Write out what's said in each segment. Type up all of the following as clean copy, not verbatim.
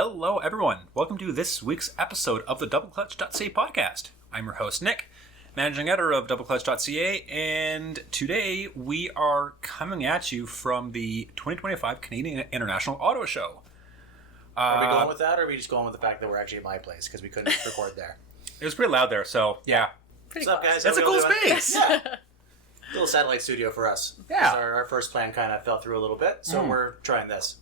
Hello, everyone. Welcome to this week's episode of the DoubleClutch.ca podcast. I'm your host, Nick, managing editor of DoubleClutch.ca, and today we are coming at you from the 2025 Canadian International Auto Show. Are we going with that, or are we just going with the fact that we're actually at my place because we couldn't record there? It was pretty loud there, so yeah. What's up, guys? That's a cool space. Yeah. Little satellite studio for us. Yeah. Our first plan kind of fell through a little bit, so we're trying this.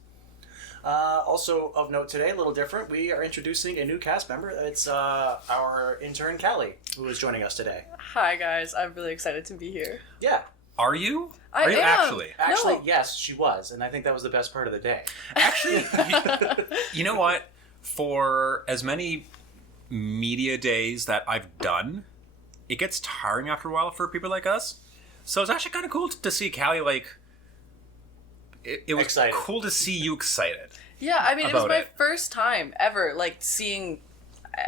Also of note today, a little different, we are introducing a new cast member. It's our intern, Caleigh, who is joining us today. Hi, guys. I'm really excited to be here. Yeah. Are you? I Are you am. actually? Actually, No. yes, she was, and I think that was the best part of the day. Actually, you know what? For as many media days that I've done, it gets tiring after a while for people like us. So it's actually kind of cool to see Caleigh, like, it was Excited. cool to see you excited. Yeah, I mean, it was About my it. first time ever, like, seeing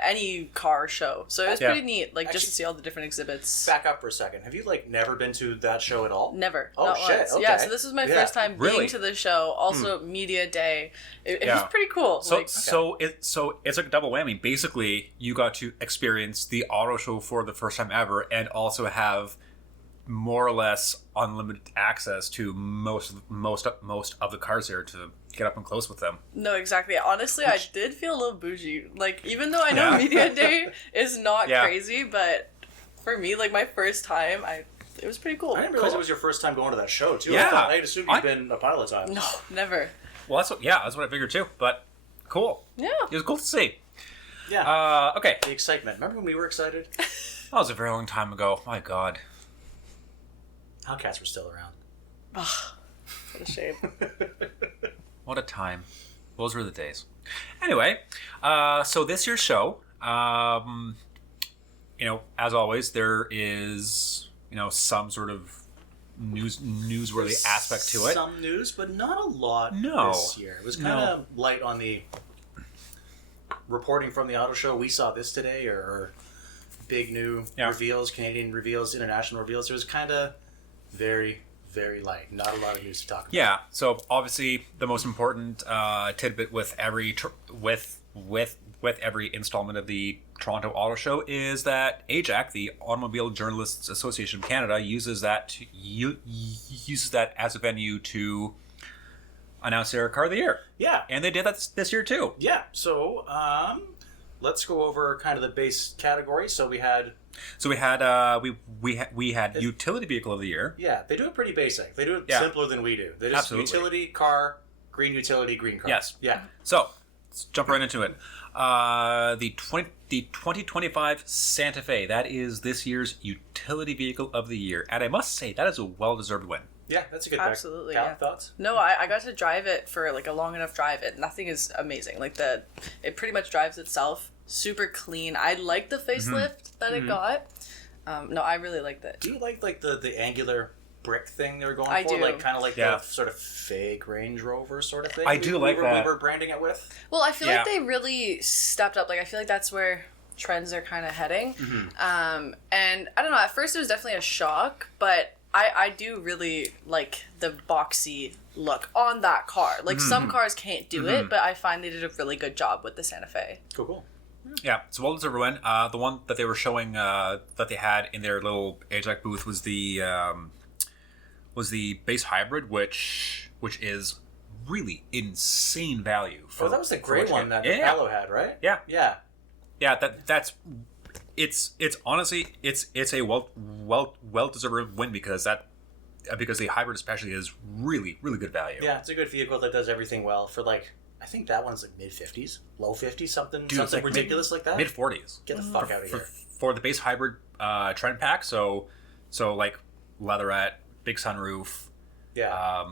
any car show. So it was Yeah. pretty neat, like, just Actually- to see all the different exhibits. Back up for a second. Have you, never been to that show at all? Never. Oh, not shit, once. okay. Yeah, so this was my Yeah. first time being Really? to the show. Also, media day. It Yeah. was pretty cool. So, like, so it's like a double whammy. Basically, you got to experience the auto show for the first time ever, and also have more or less unlimited access to most of the cars here to get up and close with them. no, exactly. Honestly, I did feel a little bougie. Like, even though I know Yeah. media day is not Yeah. crazy, but for me, like, my first time, it was pretty cool. I didn't realize it was your first time going to that show, too. Yeah. I'd assumed you'd been a pile of times. No, never. Well, that's what I figured too. But cool. Yeah. It was cool to see. Yeah. Okay, The excitement. Remember when we were excited? that was a very long time ago. My God. Hellcats were still around. What a shame. What a time. Those were the days. Anyway, so this year's show, as always, there is, some sort of newsworthy aspect to it. Some news, but not a lot No. this year. It was kind of light on the reporting from the auto show. We saw this today, or big new reveals, Canadian reveals, international reveals. It was kind of very, very light. Not a lot of news to talk about. Yeah, so obviously the most important tidbit with every every installment of the Toronto Auto Show is that AJAC, the Automobile Journalists Association of Canada, uses that as a venue to announce their Car of the Year. Yeah. And they did that this year too. Yeah. So, let's go over kind of the base categories. So we had Utility Vehicle of the Year. Yeah, they do it pretty basic. They do it simpler than we do. They just Absolutely. utility, car, green utility, green car. Yes. Yeah. So let's jump right into it. The 2025 Santa Fe. That is this year's Utility Vehicle of the Year, and I must say that is a well-deserved win. Yeah, that's a good Absolutely, pick. yeah. Thoughts? No, I got to drive it for like a long enough drive. Nothing is amazing. Like it pretty much drives itself. Super clean. I like the facelift that it got. No, I really liked it. Do you like the angular brick thing they were going I for? do. Like kind of like Yeah. the sort of fake Range Rover sort of thing? I do like that. We were branding it with? Well, I feel Yeah. like they really stepped up. Like I feel like that's where trends are kind of heading. And I don't know. At first, it was definitely a shock, but I do really like the boxy look on that car. Like some cars can't do it, but I find they did a really good job with the Santa Fe. Cool. Yeah, it's a well-deserved win. The one that they were showing that they had in their little AJAC booth was the base hybrid, which is really insane value. That was the gray one that Caleigh had, right? Yeah. Yeah. Yeah, it's honestly it's a well-deserved win because the hybrid especially is really good value. Yeah, it's a good vehicle that does everything well for I think that one's mid-50s, low 50s, something it's like ridiculous like that. Mid-40s. Get the fuck out of here. For the base hybrid trend pack, so like leatherette, big sunroof, Yeah.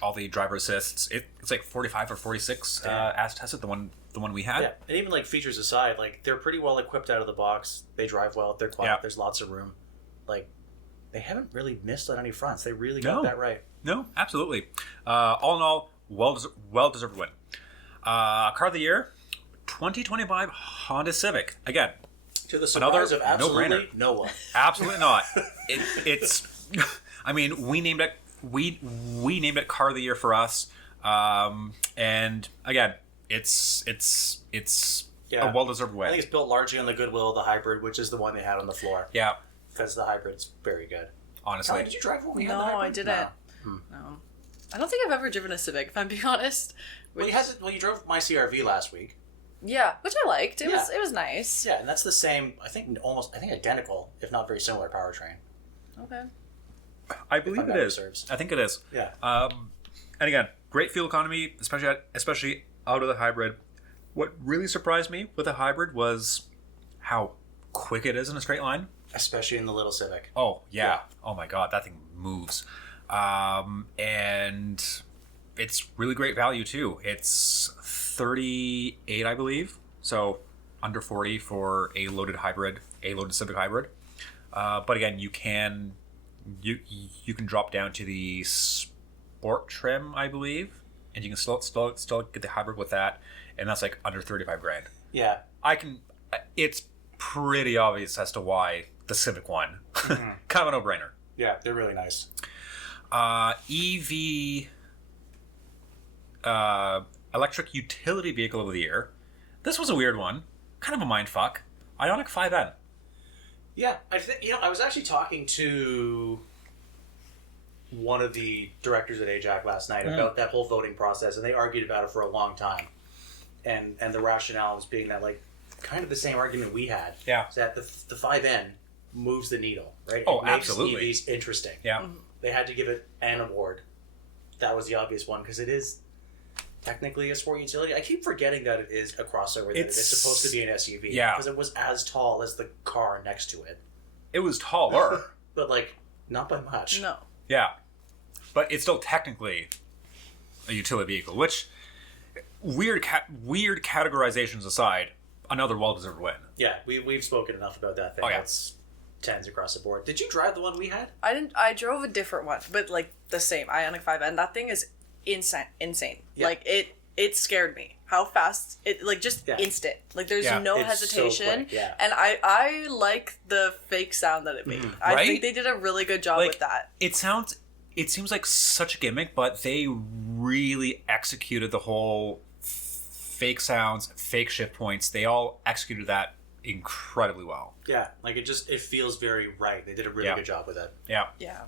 all the driver assists. It's like 45 or 46 as tested. The one we had. Yeah, and even features aside, they're pretty well equipped out of the box. They drive well. They're quiet. Yeah. There's lots of room. They haven't really missed on any fronts. They really got that right. No, absolutely. All in all, well-deserved win. Car of the Year, 2025 Honda Civic. Again, To the surprise of absolutely no-brainer. no one. Absolutely not. It's. I mean, we named it. We named it Car of the Year for us, and again, it's Yeah. a well-deserved I win. think it's built largely on the goodwill of the hybrid, which is the one they had on the floor. Yeah, Because the hybrid's very good. honestly. Caleigh, did you drive one? No, I didn't. No. I don't think I've ever driven a Civic, if I'm being honest. Well, you drove my CRV last week. Yeah, which I liked. It Yeah. was nice. Yeah, and that's the same. I think identical, if not very similar powertrain. Okay. I believe If it memory is. serves. I think it is. Yeah. And again, great fuel economy, especially out of the hybrid. What really surprised me with the hybrid was how quick it is in a straight line. Especially in the little Civic. Oh yeah. Yeah. Oh my god, that thing moves. And it's really great value too. It's 38, I believe. So under 40 for a loaded Civic hybrid. But again, you can drop down to the sport trim, I believe, and you can still get the hybrid with that, and that's like under 35 grand. Yeah. It's pretty obvious as to why the Civic won. Kind of a no-brainer. Yeah, they're really nice. EV electric utility vehicle of the year. This was a weird one. Kind of a mind fuck. Ioniq 5N. Yeah, I was actually talking to one of the directors at AJAC last night about that whole voting process, and they argued about it for a long time. And the rationale was being that, like, kind of the same argument we had. Yeah. Is that the 5N moves the needle, right? Oh, it makes absolutely. EVs interesting. Yeah. They had to give it an award. That was the obvious one, because it is technically a sport utility. I keep forgetting that it is a crossover, that it's supposed to be an SUV. Yeah. Because it was as tall as the car next to it. It was taller. But, like, not by much. No. Yeah. But it's still technically a utility vehicle, which, weird categorizations aside, another well-deserved win. Yeah, we've spoken enough about that thing. Oh, yeah. It's 10s across the board. Did you drive the one we had? I drove a different one, but like the same Ioniq 5N. That thing is insane. Yeah. Like it scared me. How fast it, like, just Yeah. instant. Like there's Yeah. no It's hesitation. so quick, yeah. And I like the fake sound that it made. I Right? think they did a really good job with that. It seems like such a gimmick, but they really executed the whole fake sounds, fake shift points. They all executed that incredibly well. Yeah, like it feels very right. They did a really good job with it. Yeah. Yeah.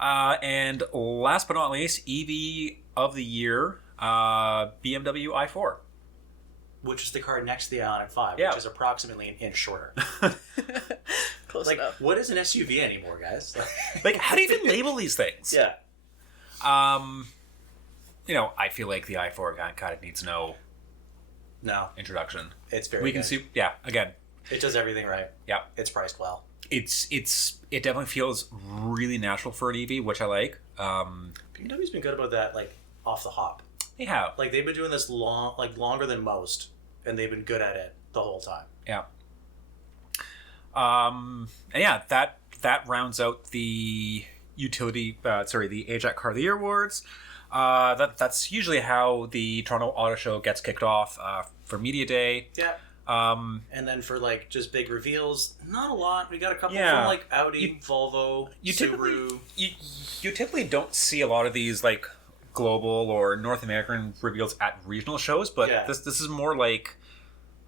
And last but not least, EV of the year, BMW i4. Which is the car next to the Ioniq 5, Yeah. which is approximately an inch shorter. Close Like, enough. what is an SUV anymore, guys? Like, how do you even label these things? Yeah. I feel like the i4 kind of needs no No, introduction. it's very We can good. see, again, It does everything right. yeah. It's priced well. It definitely feels really natural for an EV, which I like. BMW's been good about that, like, off the hop. They have. Like, they've been doing this longer than most, and they've been good at it the whole time. Yeah. And yeah, that rounds out the utility. The AJAC Car of the Year awards. That's usually how the Toronto Auto Show gets kicked off for Media Day. Yeah. And then for, like, just big reveals, not a lot. We got a couple Yeah. from, like, Audi, Volvo, Subaru. You typically don't see a lot of these, like, global or North American reveals at regional shows, but Yeah. this is more like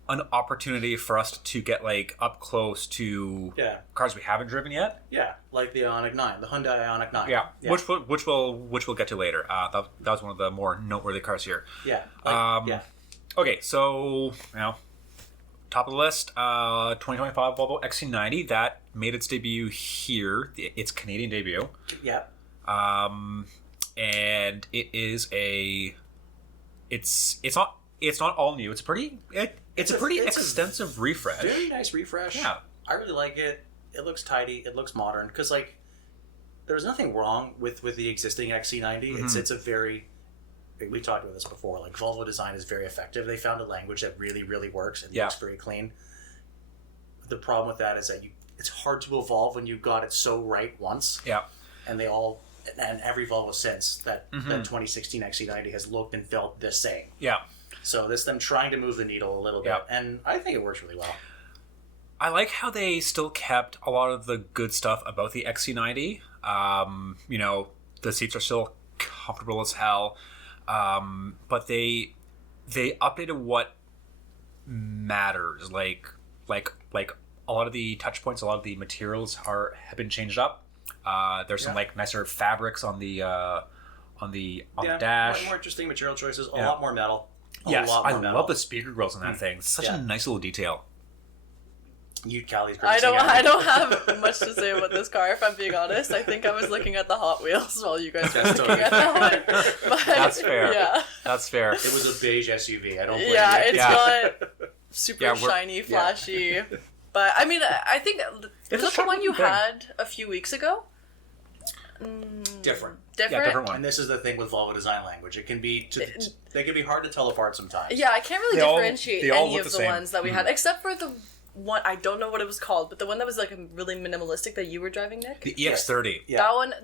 an opportunity for us to get, like, up close to Yeah. cars we haven't driven yet. Yeah, like the Ioniq 9, the Hyundai Ioniq 9. Yeah, which we'll get to later. That was one of the more noteworthy cars here. Yeah. Yeah. Okay, so top of the list, 2025 Volvo XC90 that made its debut here, its Canadian debut, Yeah. and it is it's not all new. It's a pretty extensive refresh. Very nice refresh. Yeah. I really like it. It looks tidy. It looks modern. Because, like, there's nothing wrong with the existing XC90. Mm-hmm. It's a very... We talked about this before. Like, Volvo design is very effective. They found a language that really, really works and looks very clean. The problem with that is that it's hard to evolve when you got it so right once. Yeah. And every Volvo since that 2016 XC90 has looked and felt the same. Yeah. So this them trying to move the needle a little bit. Yeah. And I think it works really well. I like how they still kept a lot of the good stuff about the XC90. The seats are still comfortable as hell, but they they updated what matters. Like a lot of the touch points, a lot of the materials have been changed up. There's some like nicer fabrics on the dash. More interesting material choices. A lot more metal. Yes, lot more I metal. love the speaker grills on that thing. It's such a nice little detail. Callie's I don't have much to say about this car, if I'm being honest. I think I was looking at the Hot Wheels while you guys were looking at that one. But, That's fair. Yeah. That's fair. It was a beige SUV. I don't blame Yeah, you. it's not super shiny, yeah. flashy. But, I mean, I think... It's Was a that the one you thing. had a few weeks ago? Different. Different? Yeah, different one. And this is the thing with Volvo design language. It can be they can be hard to tell apart sometimes. Yeah, I can't really They all- differentiate they all any look of the the same. ones that we had, except for the one, I don't know what it was called, but the one that was like really minimalistic that you were driving, Nick. The EX30. Yeah.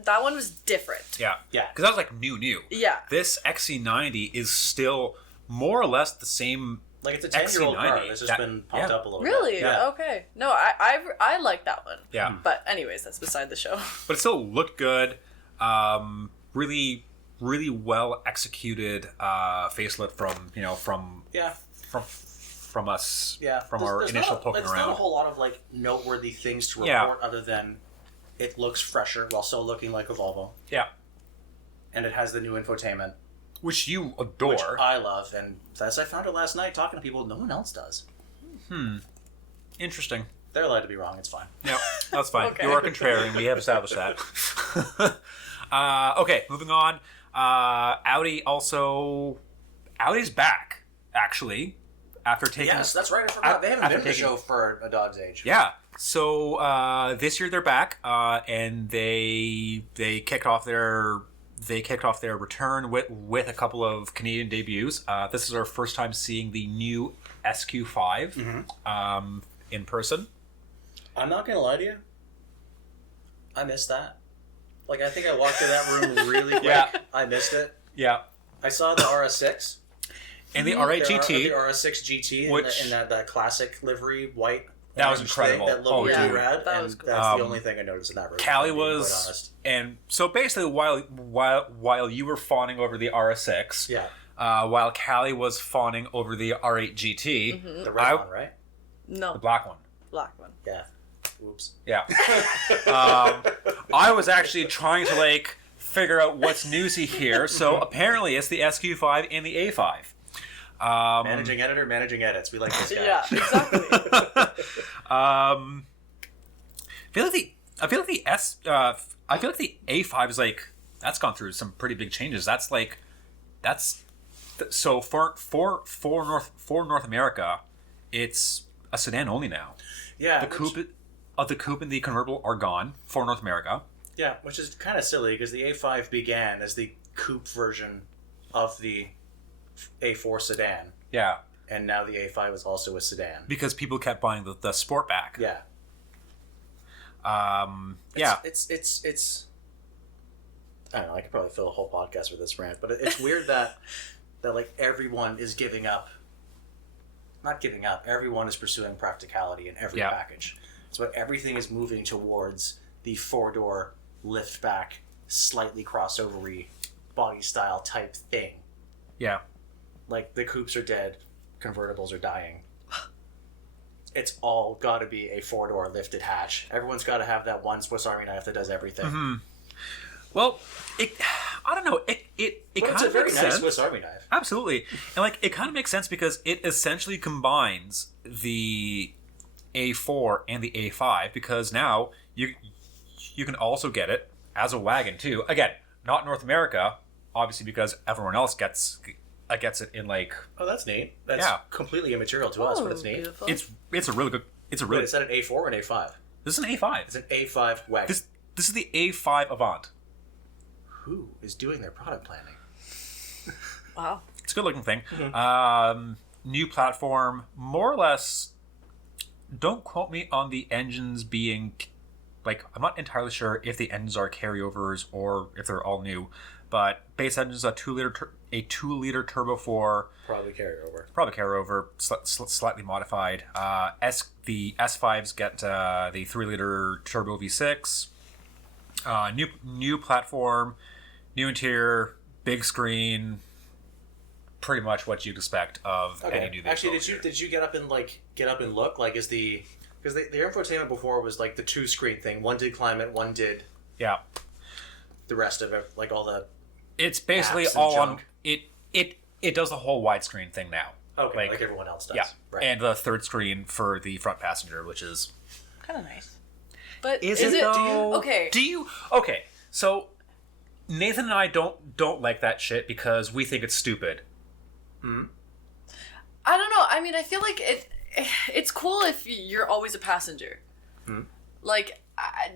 That one was different. Yeah. Yeah. Because that was like new. Yeah. This XC90 is still more or less the same. Like it's a 10-year-old car. XC90. It's just been pumped up a little bit. Really? Yeah. Okay. No, I like that one. Yeah. But anyways, that's beside the show. But it still looked good. Really, really well executed facelift from us. Yeah. From our initial poking There's around. not a whole lot of like noteworthy things to report Yeah. other than it looks fresher while still looking like a Volvo. Yeah. And it has the new infotainment, Which you adore. which I love. And as I found it last night talking to people, no one else does. Interesting. They're allowed to be wrong. It's fine. Yep, that's fine. Okay. You are contrarian. We have established that. Okay, moving on. Audi's back, actually, after taking... Yes, that's right. I forgot. They haven't after been in the taking- show for a dog's age. Yeah. So this year they're back, and they kicked off their return with a couple of Canadian debuts. This is our first time seeing the new SQ5 in person. I'm not gonna lie to you. I missed that. Like, I think I walked in that room really quick. Yeah. I missed it. Yeah. I saw the RS6. And the R8 The GT. RS6 GT Which- in that classic livery, white. That was orange incredible. Thing, that looked Oh, really dude. rad. That And was cool. that's the only thing I noticed in that room. Caleigh if I'm being quite was, honest. and so basically while you were fawning over the RS6, Yeah. while Caleigh was fawning over the R8 GT, The red one, right? No, the black one. black one. Yeah. Oops. Yeah. I was actually trying to figure out what's newsy here. So apparently it's the SQ5 and the A5. Managing editor, managing edits. We like this guy. Yeah, exactly. I feel like the A5 is that's gone through some pretty big changes. So for North America, it's a sedan only now. Yeah. The coupe and the convertible are gone for North America. Yeah, which is kind of silly because the A5 began as the coupe version of the A4 sedan, Yeah, and now the A5 is also a sedan. because people kept buying the Sportback. Yeah. Yeah. It's. I don't know. I could probably fill a whole podcast with this rant, but it's weird that everyone is giving up. Not giving up. Everyone is pursuing practicality in every Yeah. package. So everything is moving towards the 4-door lift back, slightly crossovery body style type thing. Yeah. Like the coupes are dead, convertibles are dying. It's all got to be a 4-door lifted hatch. Everyone's got to have that one Swiss Army knife that does everything. Well, I don't know. It But kind it's a of very makes nice sense. Swiss Army knife. Absolutely. And it kind of makes sense because it essentially combines the A4 and the A5 because now you can also get it as a wagon too. Again, not North America, obviously because everyone else gets it in Oh, that's neat. That's completely immaterial to us, but it's neat. Beautiful. it's a really good Wait, is that an A4 or an A5? This is an A5. It's an A5 wagon. This is the A5 Avant. Who is doing their product planning? Wow. It's a good looking thing. New platform, more or less. Don't quote me on the engines being I'm not entirely sure if the engines are carryovers or if they're all new, but base engine's a 2-liter turbo 4, Probably carryover, slightly modified. The S5s get the 3-liter turbo V6. New platform, new interior, big screen, pretty much what you'd expect of any new vehicle. Actually, did you get up and look? Like, is the because the infotainment before was like the 2-screen thing. One did climate, one did the rest of it, like all the. It's basically all on it. It does the whole widescreen thing now. Okay, like everyone else does. Yeah, right. And the third screen for the front passenger, which is kind of nice. But is it though? Okay. Do you? Okay, so Nathan and I don't like that shit because we think it's stupid. Hmm. I don't know. I mean, I feel like it's cool if you're always a passenger. Hmm. Like,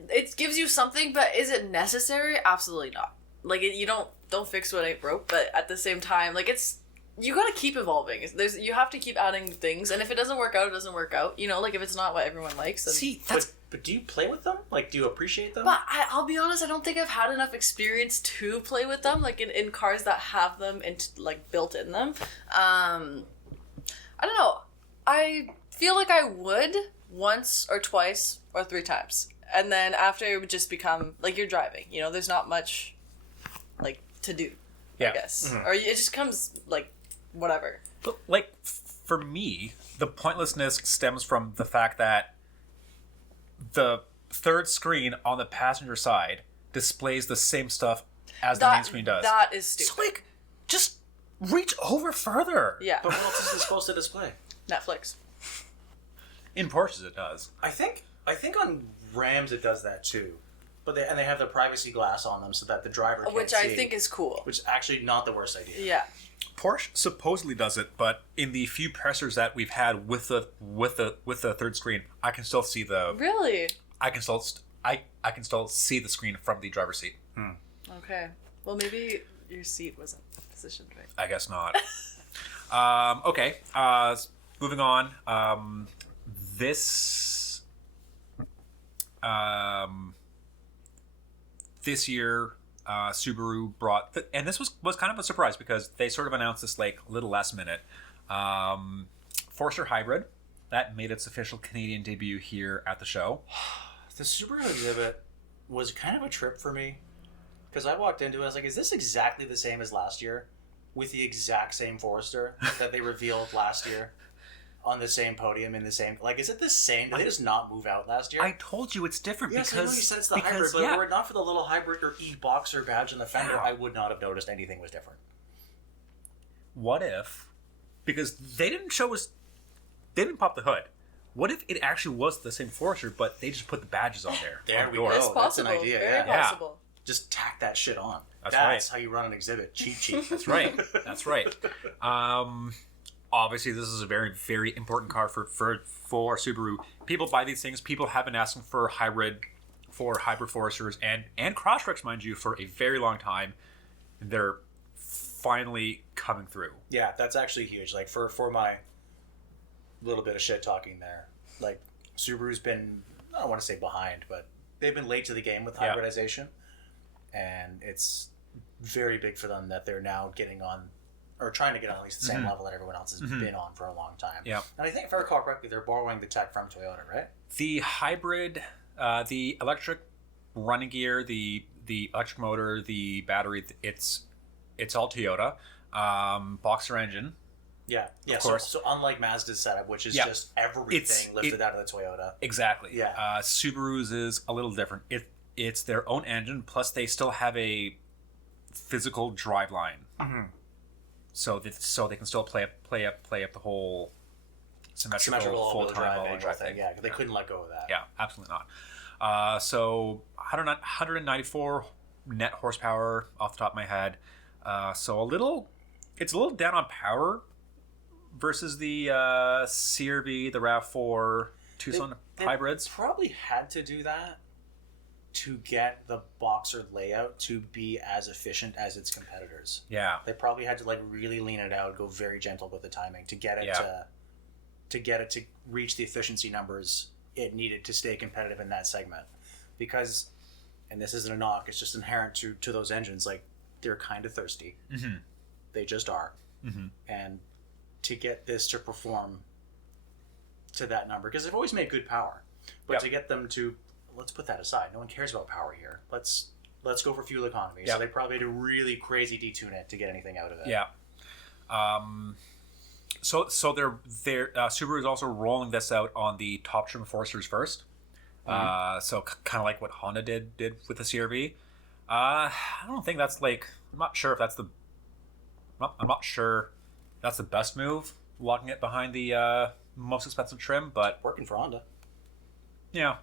it gives you something, but is it necessary? Absolutely not. Like, you don't fix what ain't broke, but at the same time, like, you gotta keep evolving. You have to keep adding things, and if it doesn't work out, it doesn't work out. You know, like, if it's not what everyone likes, then... See, but do you play with them? Like, do you appreciate them? But I'll be honest, I don't think I've had enough experience to play with them, like, in cars that have them, like, built in them. I don't know. I feel like I would once or twice or 3 times. And then after it would just become, like, you're driving. You know, there's not much, like, to do, I guess. Mm-hmm. Or it just comes, like, whatever. But, like, for me, the pointlessness stems from the fact that the third screen on the passenger side displays the same stuff as the main screen does. That is stupid. So, like, just reach over further. Yeah. But what else is it supposed to display? Netflix. In Porsches, it does. I think on Rams it does that too, but they have the privacy glass on them so that the driver can't Which I think is cool. Which is actually not the worst idea. Yeah. Porsche supposedly does it, but in the few pressers that we've had with the third screen, I can still see the. Really? I can still see the screen from the driver's seat. Okay. Well, maybe your seat wasn't positioned right. I guess not. Okay. Moving on. This year, Subaru brought, and this was kind of a surprise because they sort of announced this like a little last minute. Forester Hybrid that made its official Canadian debut here at the show. The Subaru exhibit was kind of a trip for me because I walked into it. I was like, "Is this exactly the same as last year, with the exact same Forester that they revealed last year?" On the same podium in the same... Like, is it the same? Did they just not move out last year? I told you it's different yes, because... I know you said it's the hybrid, but were it not for the little hybrid or e-boxer badge on the fender, I would not have noticed anything was different. What if... Because they didn't show us... They didn't pop the hood. What if it actually was the same Forester, but they just put the badges on there? There we go. It's possible. That's an idea. Very possible. Just tack that shit on. That's right. That's how you run an exhibit. Cheap. That's right. That's right. Obviously, this is a very, very important car for Subaru. People buy these things. People have been asking for hybrid Foresters and Crosstreks, mind you, for a very long time. They're finally coming through. Yeah, that's actually huge. Like for my little bit of shit talking there, like Subaru's been, I don't want to say behind, but they've been late to the game with hybridization, and it's very big for them that they're now getting on. Or trying to get on at least the same level that everyone else has been on for a long time. Yeah. And I think, if I recall correctly, they're borrowing the tech from Toyota, right? The hybrid, the electric running gear, the electric motor, the battery, it's all Toyota. Boxer engine. Yeah. Of course. So unlike Mazda's setup, which is just everything lifted out of the Toyota. Exactly. Yeah. Subaru's is a little different. It's their own engine, plus they still have a physical driveline. Mm-hmm. So they can still play up the whole symmetrical full-time all-wheel drive thing. Yeah, they couldn't let go of that. Yeah, absolutely not. So 194 net horsepower off the top of my head. So it's a little down on power versus the CR-V, the RAV4 Tucson hybrids. Probably had to do that to get the Boxer layout to be as efficient as its competitors. Yeah. They probably had to like really lean it out, go very gentle with the timing to get it to reach the efficiency numbers it needed to stay competitive in that segment. Because, and this isn't a knock, it's just inherent to those engines, like they're kind of thirsty. Mm-hmm. They just are. Mm-hmm. And to get this to perform to that number, because they've always made good power, but to get them to, let's put that aside. No one cares about power here. Let's go for fuel economy. Yep. So they probably had to really crazy detune it to get anything out of it. Yeah. So they're Subaru is also rolling this out on the top trim Foresters first. So kind of like what Honda did with the CR-V. I don't think that's like. I'm not sure if that's the. I'm not sure that's the best move. Locking it behind the most expensive trim, but Working for Honda. yeah,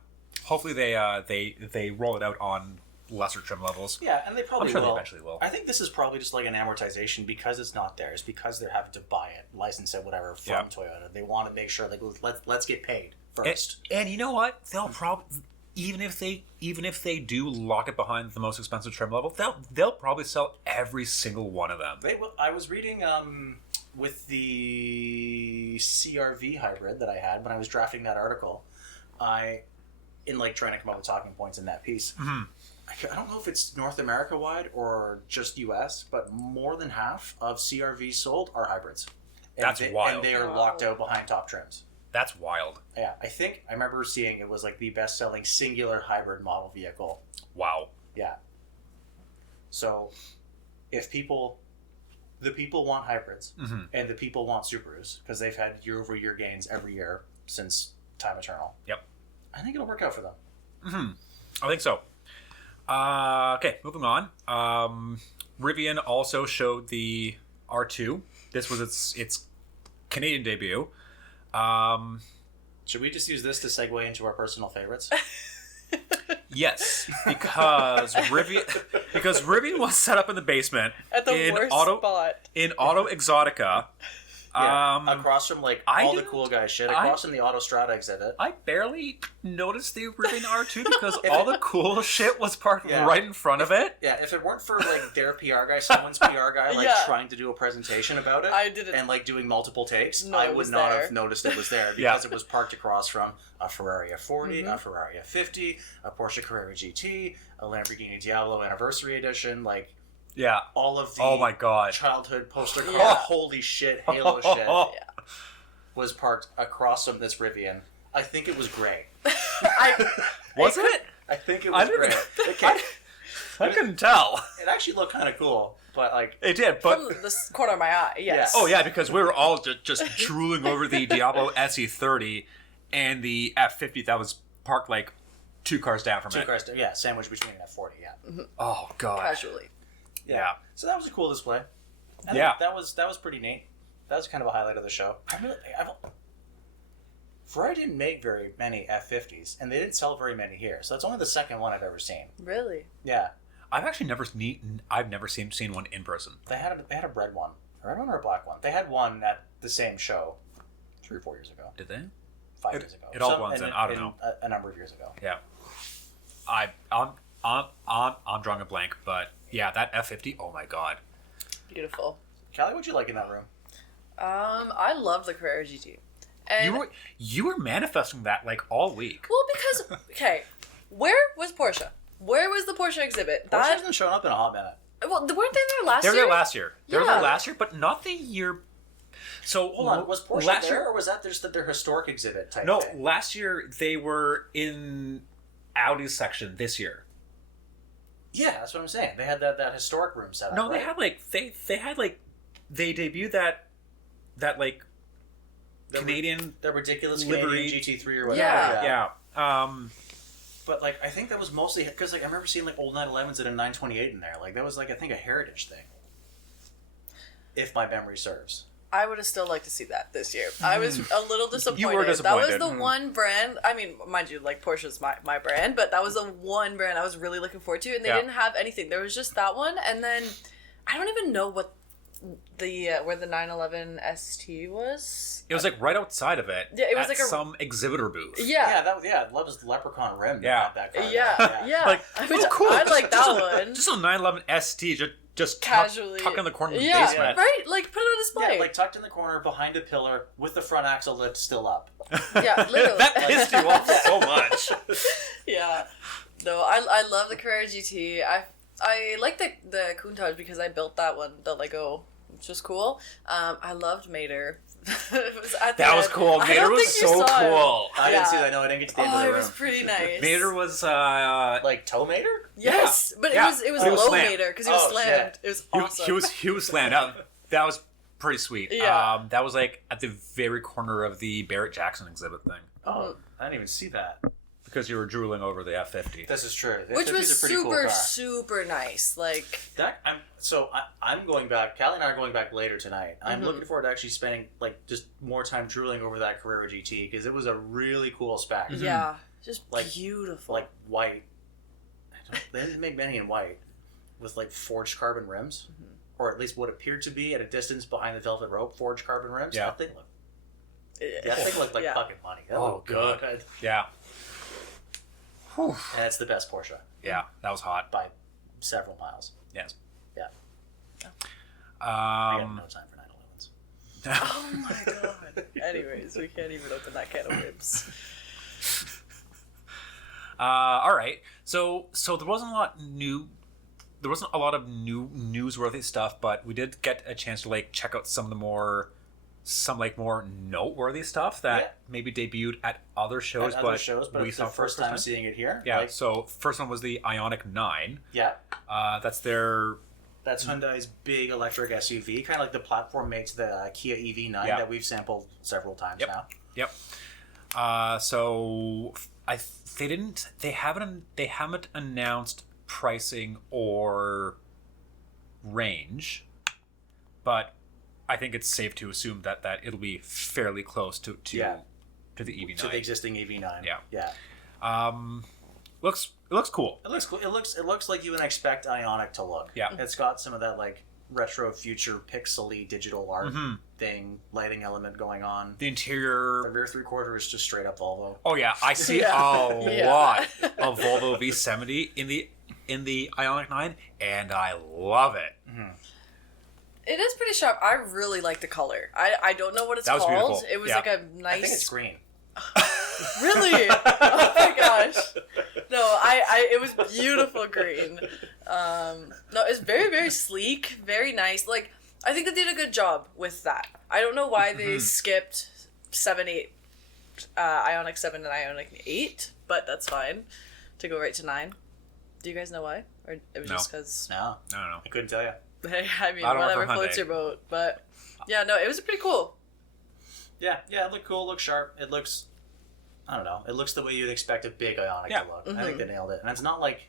hopefully they roll it out on lesser trim levels. Yeah, and they probably I'm sure will. they eventually will. I think this is probably just like an amortization because it's not theirs, because they're having to buy it, license it, whatever from Yeah. Toyota. They want to make sure like let's get paid And, first. and you know what? They'll probably even if they do lock it behind the most expensive trim level, they'll probably sell every single one of them. They will. I was reading with the CR-V hybrid that I had when I was drafting that article. In like trying to come up with talking points in that piece. Mm-hmm. I don't know if it's North America wide or just US, but more than half of CR-Vs sold are hybrids. That's wild. And they are locked out behind top trims. That's wild. Yeah, I remember seeing it was like the best-selling singular hybrid model vehicle. Wow. Yeah. So, if the people want hybrids, Mm-hmm. and the people want Subarus, because they've had year-over-year gains every year since time eternal. Yep. I think it'll work out for them. Mm-hmm. I think so. Okay, moving on. Rivian also showed the R2. This was its Canadian debut. Should we just use this to segue into our personal favorites? Yes, because Rivian was set up in the basement At the in worst Auto spot. Exotica. Yeah, across from like I all the didn't- cool guy shit, across from the Autostrada exhibit. I barely noticed the Rivian R2 because all the cool shit was parked right in front of it. Yeah, if it weren't for like their PR guy, someone's PR guy, like Yeah. trying to do a presentation about it, I didn't- and like doing multiple takes, No, I it would was not there. have noticed it was there Yeah. because it was parked across from a Ferrari F40, Mm-hmm. a Ferrari F50, a Porsche Carrera GT, a Lamborghini Diablo Anniversary Edition, like Yeah. all of the Oh my god. childhood poster car, Yeah. holy shit, Halo shit, was parked across from this Rivian. I think it was gray. Was it? I think it I was didn't- gray. Okay. I couldn't tell. It actually looked kind of cool, but like, It did, but From the corner of my eye, yes. oh yeah, because we were all just drooling over the Diablo SE30 and the F50 that was parked like 2 cars down from two it. cars, yeah, sandwiched between an F40, yeah. Oh god. Casually. Yeah. So that was a cool display. I Yeah. think that was pretty neat. That was kind of a highlight of the show. Ferrari didn't make very many F50s, and they didn't sell very many here. So that's only the second one I've ever seen. Really? Yeah, I've actually never seen one in person. they had a red one, or a black one. They had one at the same show 3 or 4 years ago, Did they? 5 years ago. it all blends in. I don't know. A number of years ago. Yeah. I'm drawing a blank, but yeah, that F50. Oh my god. Beautiful. Caleigh, what'd you like in that room? I love the Carrera GT. And You were manifesting that like all week. well, because okay, where was Porsche? Where was the Porsche exhibit? Porsche hasn't shown up in a hot minute. Well, weren't they there last They were year? there last year. They were Yeah. there last year, but not the year. So Hold on, was Porsche last there, year? or was that just their historic exhibit type No, thing? last year they were in Audi's section. This year, Yeah, that's what I'm saying. They had that historic room set up. no, right? they had like they debuted that like The Canadian the ridiculous livery. Canadian GT3 or whatever. Yeah. yeah. But like, I think that was mostly because like I remember seeing like old 911s and a 928 in there. Like that was like I think a heritage thing, if my memory serves. I would have still liked to see that this year. I was a little disappointed. were disappointed. That was the one brand. I mean, mind you, like Porsche's my brand, but that was the one brand I was really looking forward to, and they Yeah. didn't have anything. There was just that one, and then I don't even know what the where the 911 ST was. It was like right outside of it. Yeah, it was at like a- some exhibitor booth. Yeah, That was the Leprechaun rim. Yeah. that car. yeah. Like, Which oh, cool. I like that just one. Just a 911 ST, just Casually tuck in the corner of the yeah, basement. right? Like put it on display. Yeah, like tucked in the corner behind a pillar with the front axle lift still up. Yeah, literally. That pissed you off so much. Yeah. No, I love the Carrera GT. I like the Countach because I built that one, the Lego, which was cool. I loved Mater. It was at the That was end. cool. I Mater don't was think you so saw it. cool. I didn't see Yeah. that. No, I didn't get to the end Oh, of the it room. was pretty nice. Mater was Like toe Mater? Yes, but Yeah. it was But it was low slammed. Mater because he was Oh, slammed. shit. It was awesome. He was slammed out. That was pretty sweet. Yeah. That was like at the very corner of the Barrett Jackson exhibit thing. Oh, I didn't even see that. Because you were drooling over the F-50. This is true. The Which F50 was is a pretty super, cool car. super nice. Like, I'm going back. Callie and I are going back later tonight. I'm looking forward to actually spending like just more time drooling over that Carrera GT because it was a really cool spec. yeah, just Like- beautiful. Like white. They didn't make many in white with like forged carbon rims, or at least what appeared to be at a distance behind the velvet rope forged carbon rims. Yeah. That thing looked like Yeah. fucking money. That Oh, looked good. Yeah. Whew. And it's the best Porsche Yeah, that was hot. by several miles. Yes. Yeah. I got Um, no time for 911s. Oh my god. Anyways, we can't even open that can of worms. all right. So there wasn't a lot new. There wasn't a lot of new newsworthy stuff, but we did get a chance to like check out some of the more noteworthy stuff that maybe debuted at other shows, At but other shows, but we it's saw the first time seeing it here. Yeah. Like, So first one was the Ioniq 9. yeah. That's their That's Hyundai's big electric SUV, kind of like the platform made to the Kia EV9 Yeah. that we've sampled several times Yep. now. Yep. So they haven't announced pricing or range, but I think it's safe to assume that it'll be fairly close to the EV9. To the existing EV9. Yeah. Yeah. It looks cool. It looks cool. It looks like you would expect Ioniq to look. Yeah. It's got some of that like retro future pixely digital art thing, lighting element going on. The The interior. rear 3/4 is just straight up Volvo. Oh yeah, I see Yeah. a Yeah. lot of Volvo V70 in the Ioniq 9, and I love it. It is pretty sharp. I really like the color. I don't know what it's That was called. beautiful. It was Yeah. like a I think it's nice. green. Really? Oh my gosh. No, it was beautiful green. No, it's very, very sleek, very nice. Like, I think they did a good job with that. I don't know why they skipped 7, 8, Ioniq 7 and Ioniq 8, but that's fine to go right to 9. Do you guys know why? Or it was No. just because, No, I don't know. I couldn't tell you. I mean, I don't work whatever for floats Hyundai. your boat. But yeah, no, it was pretty cool. Yeah, it looked cool, it looked sharp. It looks, I don't know, it looks the way you'd expect a big Ioniq Yeah. to look. I think they nailed it. And it's not like,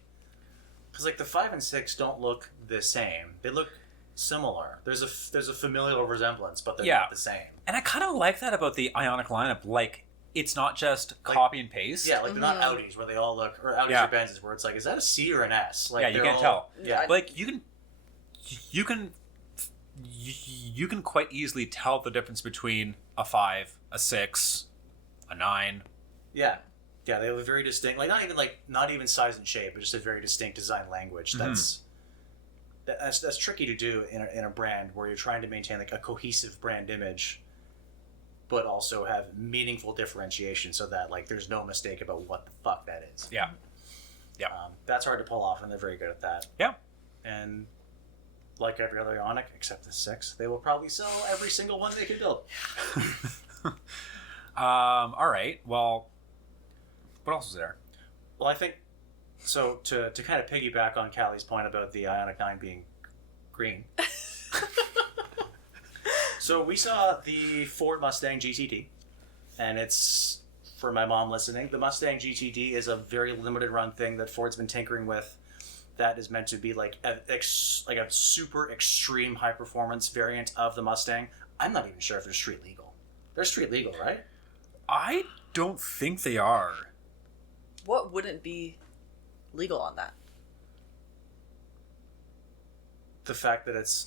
because like the 5 and 6 don't look the same. They look similar. There's a familial resemblance, but they're Yeah. not the same. And I kind of like that about the Ioniq lineup. Like, it's not just copy and paste. Yeah, like they're not Audis where they all look, or Audis Yeah. or Benzes where it's like, is that a C or an S? Like Yeah, you they're can't all- tell. Yeah, Like you can quite easily tell the difference between a 5, a 6, a 9. yeah. They have a very distinct, not even size and shape, but just a very distinct design language. That's tricky to do in a brand where you're trying to maintain like a cohesive brand image, but also have meaningful differentiation so that like there's no mistake about what the fuck that is. Yeah. That's hard to pull off, and they're very good at that. Yeah. And like every other Ioniq, except the 6, they will probably sell every single one they can build. All right. Well, what else is there? Well, I think so. To kind of piggyback on Callie's point about the Ioniq 9 being green. So we saw the Ford Mustang GTD, and it's, for my mom listening, the Mustang GTD is a very limited run thing that Ford's been tinkering with. That is meant to be like a super extreme high performance variant of the Mustang. I'm not even sure if they're street legal. They're street legal, right? I don't think they are. What wouldn't be legal on that? The fact that it's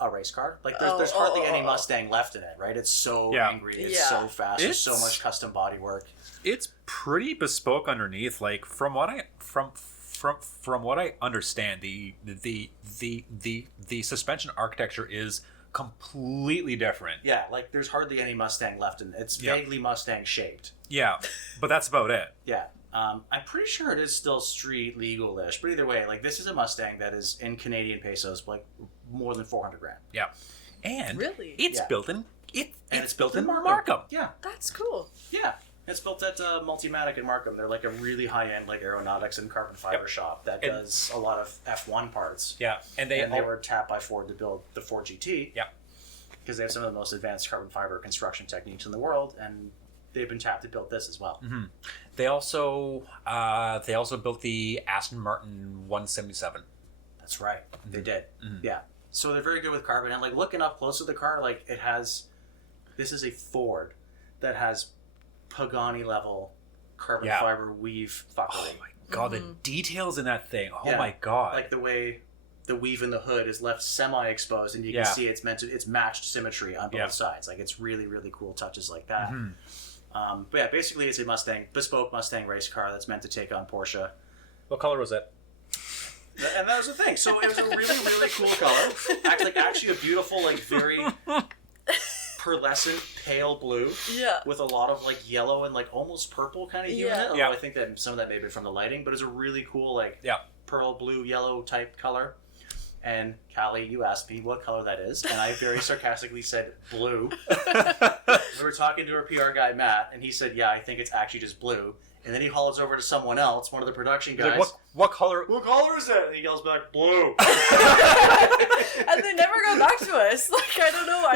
a race car, like there's hardly any Mustang left in it, right? It's so angry, it's so fast, there's so much custom body work. It's pretty bespoke underneath. Like from what I understand, the suspension architecture is completely different. Yeah, like there's hardly any Mustang left in it. It's vaguely Mustang shaped. Yeah, but that's about it. Yeah. I'm pretty sure it is still street legal-ish, but either way, like this is a Mustang that is in Canadian pesos, like more than $400,000. Yeah, and Really? it's Yeah. built in It's built in Markham. Yeah, That's cool. yeah. It's built at Multimatic in Markham. They're like a really high-end like aeronautics and carbon fiber shop that does a lot of F1 parts. Yeah, and they were tapped by Ford to build the Ford GT. Yeah. because they have some of the most advanced carbon fiber construction techniques in the world, and they've been tapped to build this as well. Mm-hmm. They also built the Aston Martin 177. That's right. Mm-hmm. They did. Mm-hmm. Yeah. So they're very good with carbon. And like looking up close to the car, like it has, this is a Ford that has Pagani level carbon fiber weave fuckery. Oh my god, the details in that thing. Oh Yeah. my god. Like the way the weave in the hood is left semi-exposed, and you can see it's matched symmetry on both sides. Like it's really, really cool touches like that. Mm-hmm. But yeah, basically it's a bespoke Mustang race car that's meant to take on Porsche. What color was it? And that was the thing. So it was a really, really cool color. Actually a beautiful, like very pearlescent pale blue. Yeah. With a lot of like yellow and like almost purple kind of hue in it. Although Yeah. I think that some of that may be from the lighting, but it's a really cool like pearl blue, yellow type color. And Caleigh, you asked me what color that is, and I very sarcastically said blue. We were talking to our PR guy, Matt, and he said, yeah, I think it's actually just blue. And then he hollers over to someone else, one of the production guys. Like, what color? What color is it? And he yells back, blue. And they never go back to us. Like, I don't know.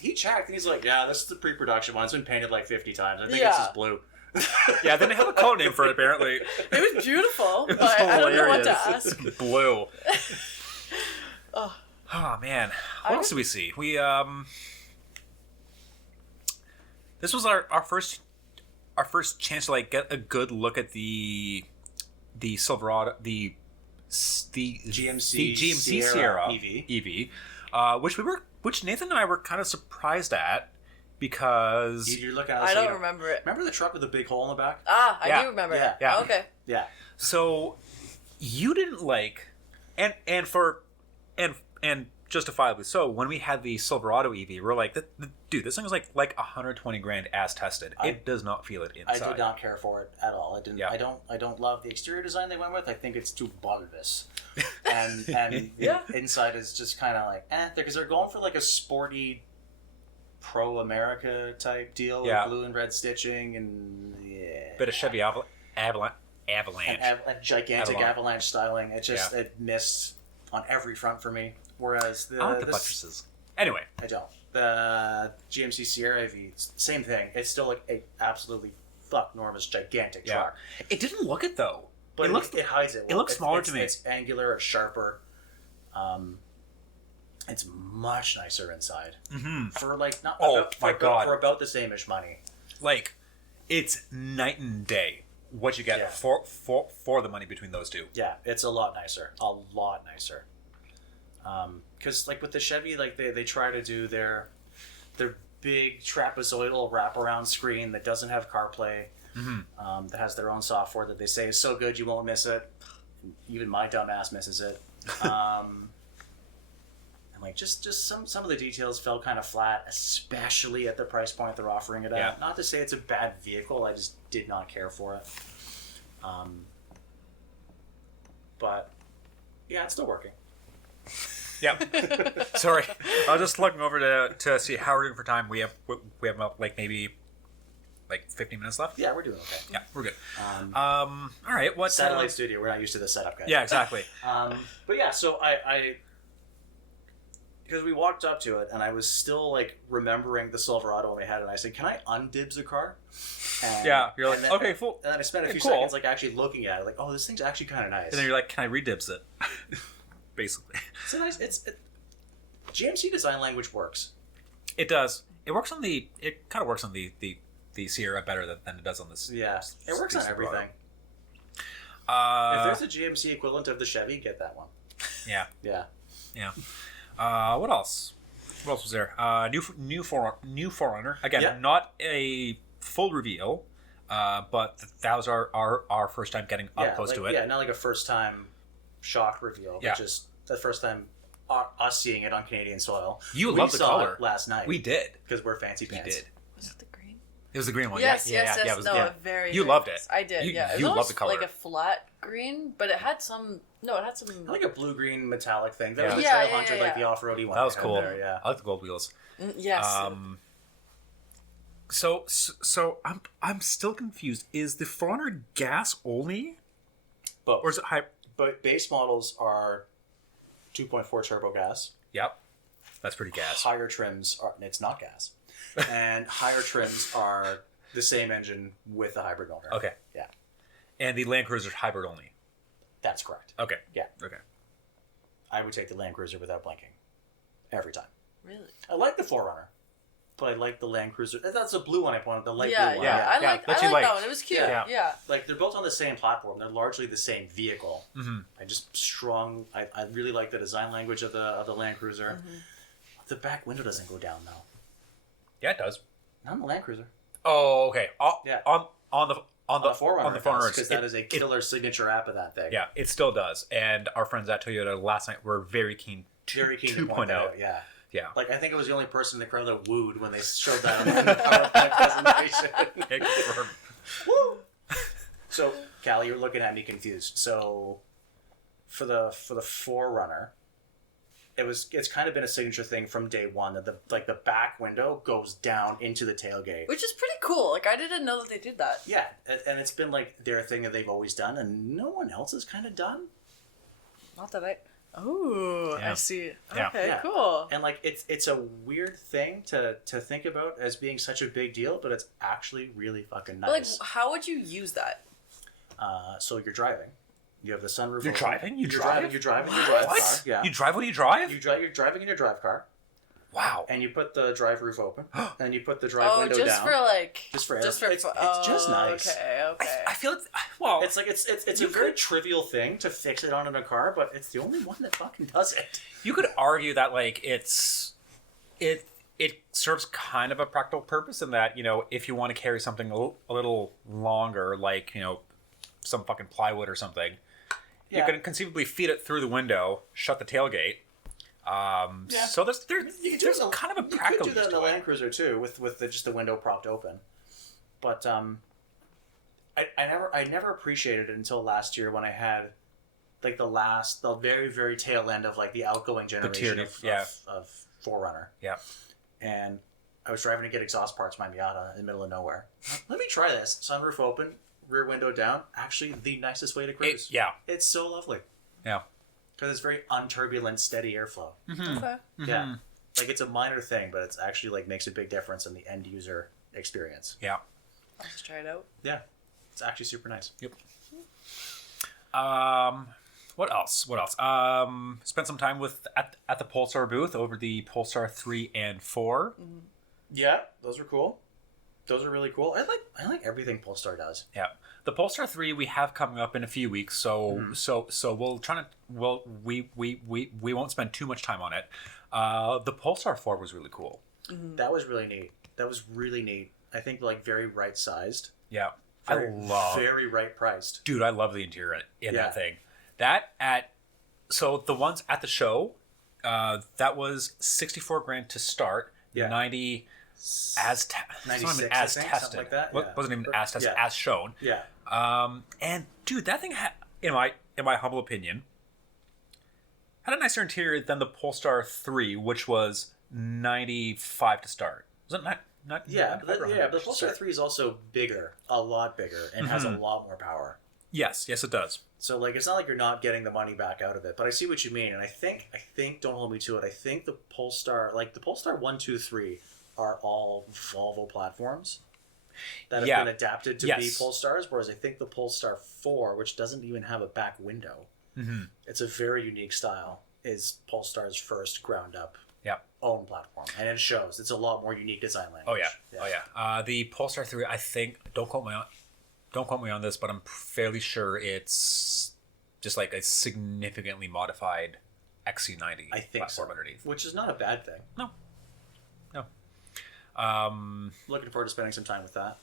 He checked, and he's like, yeah, this is the pre-production one. It's been painted like 50 times. I think it's just blue. Yeah, they didn't have a color name for it, apparently. It was beautiful, It but was I don't know what to hilarious. ask. Blue. Oh. Oh man, what else did we see? We this was our first chance to like get a good look at the Silverado, the GMC Sierra EV, which Nathan and I were kind of surprised at because you're looking at. I don't remember it. Remember the truck with the big hole in the back? Ah, I do remember. Yeah. Yeah. Oh, okay. Yeah. So you didn't like, and justifiably so. When we had the Silverado EV, we're like, dude, this thing is like 120 grand as tested. It does not feel it inside. I did not care for it at all. I didn't. Yeah. I don't love the exterior design they went with. I think it's too bulbous, and the inside is just kind of like because they're going for like a sporty pro America type deal with blue and red stitching and bit of Chevy Avalanche. And gigantic avalanche styling. It just it missed on every front for me. Whereas I like the buttresses. Anyway, I don't. The GMC Sierra EV, same thing. It's still like a absolutely enormous, gigantic truck. It didn't look it though. But it hides it. It looks smaller to me. It's angular, it's sharper. It's much nicer inside. Mm-hmm. For like God, for about the same-ish money. Like, it's night and day what you get for the money between those two. Yeah, it's a lot nicer. A lot nicer. Because like with the Chevy, like they try to do their big trapezoidal wraparound screen that doesn't have CarPlay, that has their own software that they say is so good you won't miss it. Even my dumb ass misses it. And like just some of the details fell kind of flat, especially at the price point they're offering it at. Not to say it's a bad vehicle, I just did not care for it. But yeah, it's still working. Yeah. Sorry, I was just looking over to see how we're doing for time. We have like maybe 15 minutes left. Yeah, we're doing okay. Yeah, we're good. All right. What satellite studio? We're not used to the setup, guys. Yeah, exactly. But yeah, so I because we walked up to it and I was still like remembering the Silverado when we had it. And I said, "Can I undibs a car?" And, you're like, okay, cool. And then I spent a few seconds like actually looking at it, like, oh, this thing's actually kind of nice. And then you're like, "Can I redibs it?" Basically, it's a nice. GMC design language works. It does. It works on the. It kind of works on the Sierra better than it does on this. Yeah, it works on everything. If there's a GMC equivalent of the Chevy, get that one. Yeah. Yeah. Yeah. What else? What else was there? New Forerunner. Again, not a full reveal, but that was our first time getting up close to it. Yeah, not like a first time shock reveal, but just the first time us seeing it on Canadian soil. You love the color. It last night. We did because we're fancy pants. We did. Was it the green? It was the green one. Yes. It was, very. You loved it. I did. It was you loved the color. Like a flat green, but it had some. No, it had some. Like a blue green metallic thing. That was the Trail Hunter, like the off roady one. That was cool. There, yeah. I like the gold wheels. Yes. So I'm still confused. Is the Forerunner gas only? Both. Or is it high? But base models are 2.4 turbo gas. Yep. That's pretty gas. Higher trims are, it's not gas. And higher trims are the same engine with the hybrid motor. Okay. Yeah. And the Land Cruiser hybrid only. That's correct. Okay. Yeah. Okay. I would take the Land Cruiser without blinking. Every time. Really? I like the 4Runner, but I like the Land Cruiser. That's the blue one I wanted, the light blue one. Yeah. I Yeah, like that you that liked. one. It was cute. Yeah. Yeah. Like, they're built on the same platform. They're largely the same vehicle. Mm-hmm. I really like the design language of the Land Cruiser. Mm-hmm. The back window doesn't go down, though. Yeah, it does. Not on the Land Cruiser. Oh, okay. Yeah. On the 4Runner. on the 4Runner, because that is a killer signature app of that thing. Yeah, it still does. And our friends at Toyota last night were very keen to point out. Yeah. Yeah. Like, I think I was the only person in the crowd that wooed when they showed that on the PowerPoint presentation. Yeah, confirmed. Woo! So, Caleigh, you're looking at me confused. So, for the 4Runner, it's kind of been a signature thing from day one that the back window goes down into the tailgate. Which is pretty cool. Like, I didn't know that they did that. Yeah, and it's been like their thing that they've always done, and no one else has kind of done. Not that I... Oh, Yeah. I see. Yeah. Okay, Yeah. cool. And like it's a weird thing to think about as being such a big deal, but it's actually really fucking But, like, nice. how would you use that? So you're driving. You have the sunroof. You're open. driving? You You're drive? driving. You're driving in your drive What? car. Yeah. You drive when you drive? You're driving in your drive car, Wow. and you put the drive roof open, and you put the drive window just down. for like... Just for Just air. for... It's just nice. Okay. I feel it's... Well, It's like it's You a very trivial thing to fix it on in a car, but it's the only one that fucking does it. you could argue that, like, it serves kind of a practical purpose in that, you know, if you want to carry something a little longer, like, you know, some fucking plywood or something, you Yeah. can conceivably feed it through the window, shut the tailgate. Yeah. So there's You could do there's that- kind of a You practical could do that use in the to it. Land Cruiser too, with just the window propped open. But I never appreciated it until last year when I had like the very very tail end of like the outgoing generation of 4Runner. Yeah. And I was driving to get exhaust parts for my Miata in the middle of nowhere. Let me try this. Sunroof open, rear window down. Actually, the nicest way to cruise. Yeah. It's so lovely. Yeah. Because it's very unturbulent, steady airflow. Okay. Yeah. Like, it's a minor thing, but it's actually, like, makes a big difference in the end user experience. Yeah. I'll just try it out. Yeah. It's actually super nice. Yep. What else? Spent some time at the Polestar booth over the Polestar 3 and 4. Yeah, those are cool. Those are really cool. I like everything Polestar does. Yeah. The Polestar 3 we have coming up in a few weeks, so we won't spend too much time on it. The Polestar 4 was really cool. That was really neat. That was really neat. I think, like, very right sized. Yeah. Very right priced. Dude, I love the interior in Yeah. that thing. So the ones at the show, that was 64 grand to start. Yeah. 90 as 96, as I think, tested. something like that. Yeah. Wasn't even as tested, Yeah. as shown. Yeah. And dude, that thing had, in my humble opinion, had a nicer interior than the Polestar 3, which was 95 to start. Was it not? Yeah, 95 or but 100 the to Polestar start? 3 is also bigger, a lot bigger, and has a lot more power. Yes, it does. So, like, it's not like you're not getting the money back out of it, but I see what you mean, and I think, don't hold me to it, I think the Polestar 1, 2, 3 are all Volvo platforms that have been adapted to be Polestars, whereas I think the Polestar 4, which doesn't even have a back window, it's a very unique style, is Polestar's first ground-up own platform, and it shows. It's a lot more unique design language. Oh yeah. The Polestar 3, I think, don't quote me on this, but I'm fairly sure it's just like a significantly modified XC90 I think so. platform underneath. Which is not a bad thing. No. Looking forward to spending some time with that.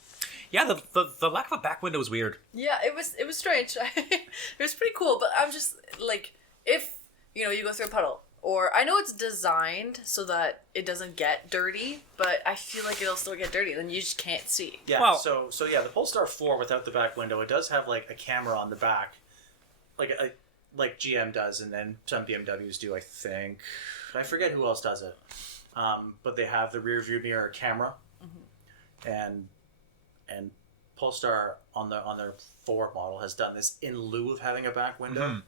Yeah, the lack of a back window was weird. Yeah, it was strange. It was pretty cool, but I'm just like, if you go through a puddle, or I know it's designed so that it doesn't get dirty, but I feel like it'll still get dirty. Then you just can't see. Yeah. Well- so yeah, the Polestar 4 without the back window, it does have like a camera on the back, like GM does, and then some BMWs do. I think I forget who else does it, but they have the rear view mirror camera, and Polestar on their 4 model has done this in lieu of having a back window.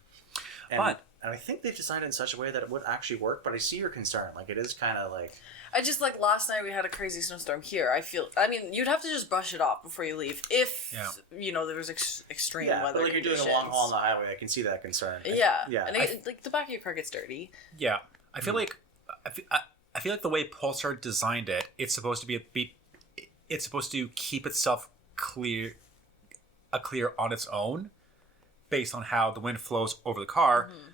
And And I think they've designed it in such a way that it would actually work, but I see your concern. Like, it is kind of like... I just, like, last night we had a crazy snowstorm here. I mean, you'd have to just brush it off before you leave if, there was extreme weather but, like, conditions. you're doing a long haul on the highway, I can see that concern. Yeah. Yeah. And, like, the back of your car gets dirty. Yeah. I feel like... I feel like the way Pulsar designed it, it's supposed to keep itself clear on its own, based on how the wind flows over the car. Mm-hmm.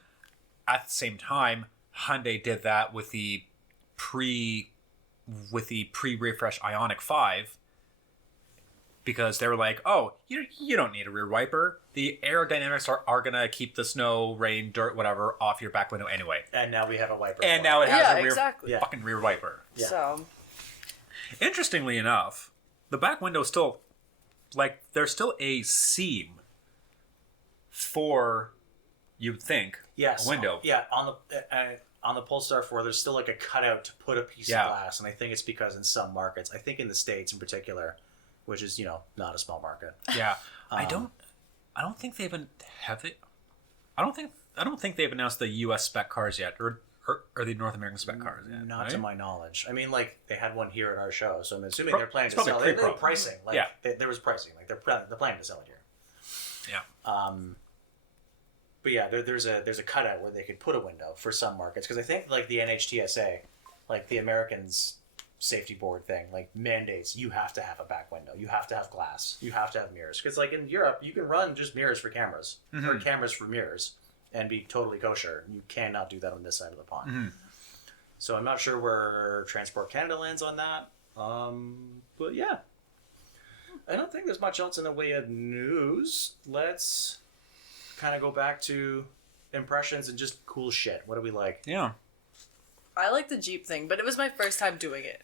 At the same time, Hyundai did that with the pre-refresh Ioniq 5, because they were like, "Oh, you don't need a rear wiper. The aerodynamics are gonna keep the snow, rain, dirt, whatever off your back window anyway." And now we have a wiper. And now it has a exactly. rear wiper. Yeah. So, interestingly enough, the back window is still, like, there's still a seam for, you'd think, a window. Yeah, on the Polestar 4, there's still like a cutout to put a piece of glass, and I think it's because in some markets, I think in the States in particular, which is, not a small market. Yeah. I don't think they've I don't think they've announced the US spec cars yet, or the North American spec cars yet. Not to my knowledge. I mean, like, they had one here at our show, so I'm assuming they're planning to probably sell it. They're pricing. Like, there was pricing. Like, they're planning to sell it here. Yeah. But yeah, there's a cutout where they could put a window for some markets, because I think, like, the NHTSA, like the Americans safety board thing, like, mandates you have to have a back window, you have to have glass, you have to have mirrors, because, like, in Europe you can run just mirrors for cameras, or cameras for mirrors, and be totally kosher. You cannot do that on this side of the pond. Mm-hmm. So I'm not sure where Transport Canada lands on that, but yeah, I don't think there's much else in the way of news. Let's kind of go back to impressions and just cool shit. What do we like? Yeah, I like the Jeep thing, but it was my first time doing it.